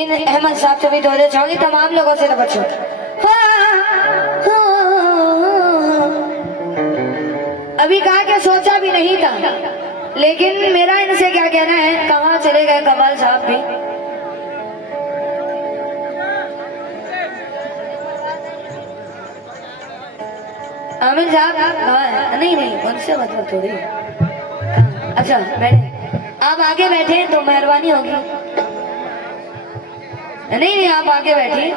अहमद साहब से भी धोने चाहूंगी तमाम लोगों से तो बचो। अभी कहा कि सोचा भी नहीं था, लेकिन मेरा इनसे क्या कहना है। कहाँ चले गए कमाल साहब भी। आमिर साहब कहाँ है? नहीं नहीं उनसे मतलब थोड़ी। अच्छा बैठे, आप आगे बैठे तो मेहरबानी होगी। नहीं नहीं आप आगे बैठिए।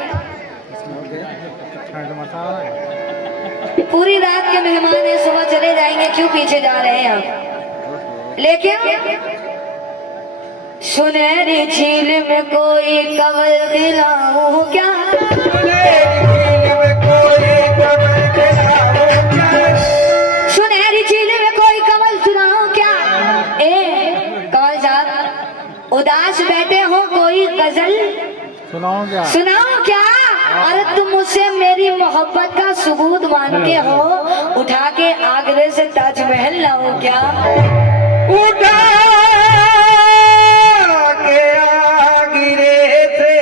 पूरी रात के मेहमान हैं, सुबह चले जाएंगे, क्यों पीछे जा रहे हैं आप। लेकिन सुनहरी झील में कोई कंवल खिलाऊं क्या, सुनहरी झील में कोई कंवल सुनाऊं क्या। कंवल साहब उदास बैठे हो, कोई गजल सुनाओ क्या। अरे तुम मुझसे मेरी मोहब्बत का सबूत मांगते हो, उठा के आगरे से ताजमहल लाऊं क्या। उठा के आगरे से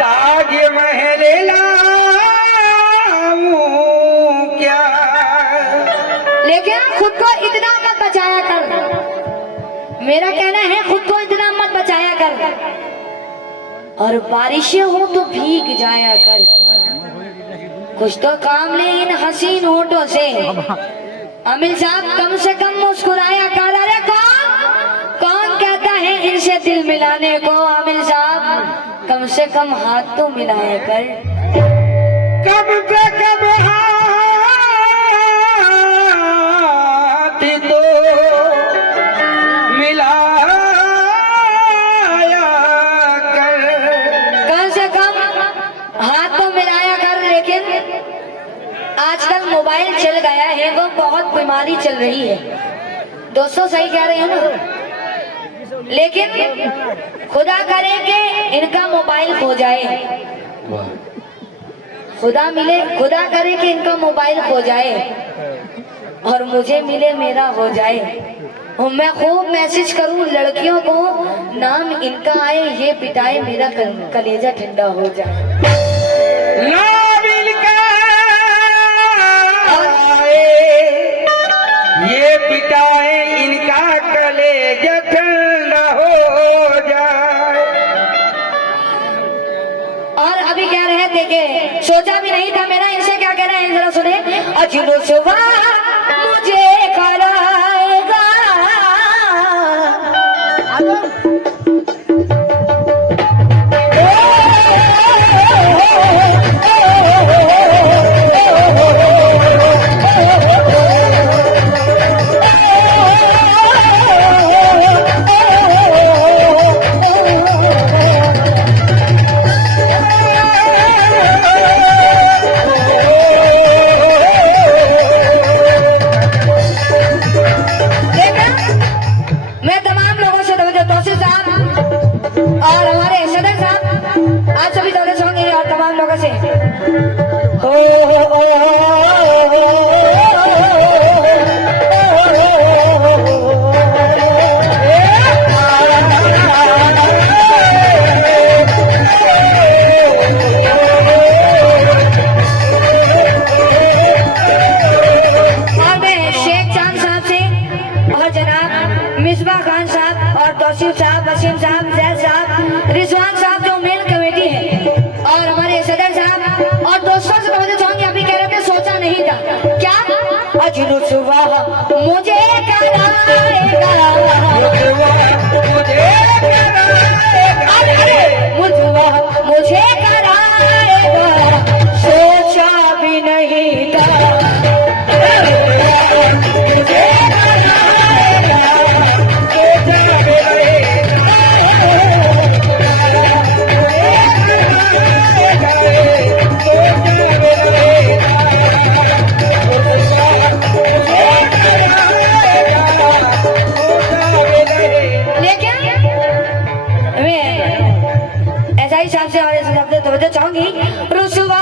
ताजमहल लाऊं क्या। लेकिन खुद को इतना मत बचाया कर, मेरा कहना है खुद को इतना मत बचाया कर। और बारिशें हो तो भीग जाया कर, कुछ तो काम ले इन हसीन होठों से। अमिल साहब कम से कम मुस्कुराया कर। अरे कौन कहता है इनसे दिल मिलाने को। अमिल साहब कम से कम हाथ तो मिलाया कर। कब से कब हाथ तो मिला आजकल मोबाइल चल गया है, वो बहुत बीमारी चल रही है। दोस्तों सही कह रहे हैं ना। लेकिन खुदा करे कि इनका मोबाइल खो जाए, खुदा मिले, खुदा करे कि इनका मोबाइल खो जाए और मुझे मिले मेरा हो जाए। और मैं खूब मैसेज करूं लड़कियों को, नाम इनका आए, ये पिटाए मेरा कलेजा ठंडा हो जाए। ये पिटाए इनका कलेजा ठंडा हो जाए। और अभी कह रहे थे कि सोचा भी नहीं था। मेरा इनसे क्या कहना है जरा सुने। अजलो सुबह मुझे कराएगा, और हमारे सदर साहब आज सभी दौरे होंगे और तमाम लोगों से और मैं शेख चांद साहब से और जनाब मिसबा खान साहब और तौसीफ साहब, वसीम साहब, जैद साहब, रिजवान साहब जो मेन कमेटी है, और हमारे सदर साहब और दोस्तों से बोलना चाहूंगी। अभी कह रहे थे सोचा नहीं था क्या। अजलू सुबह मुझे मुझे कराएगा, सोचा भी नहीं था। ऐसा ही साहब से और ऐसे शब्द तो चाहूंगी। रुसवा